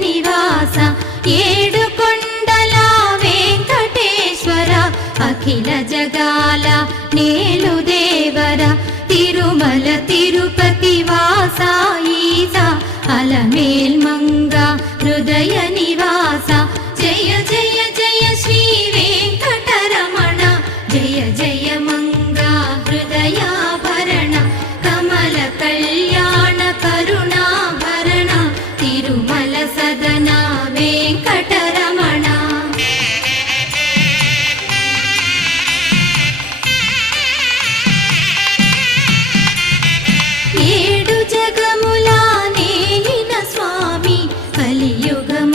నివాస ఏడుకొండల వెంకటేశ్వర అఖిల జగాల నేలు దేవర తిరుమల తిరుపతి వాస ఈస అలమేల్ మంగ హృదయ నివాస జయ జయ జయ శ్రీ వెంకటరమణ జయ జయ మంగ హృదయాభరణ కమల కళ్యాణ కరుణాభరణ తిరుమల సదన వెంకటరమణ. ఏడు జగముల నేలిన స్వామి కలియుగం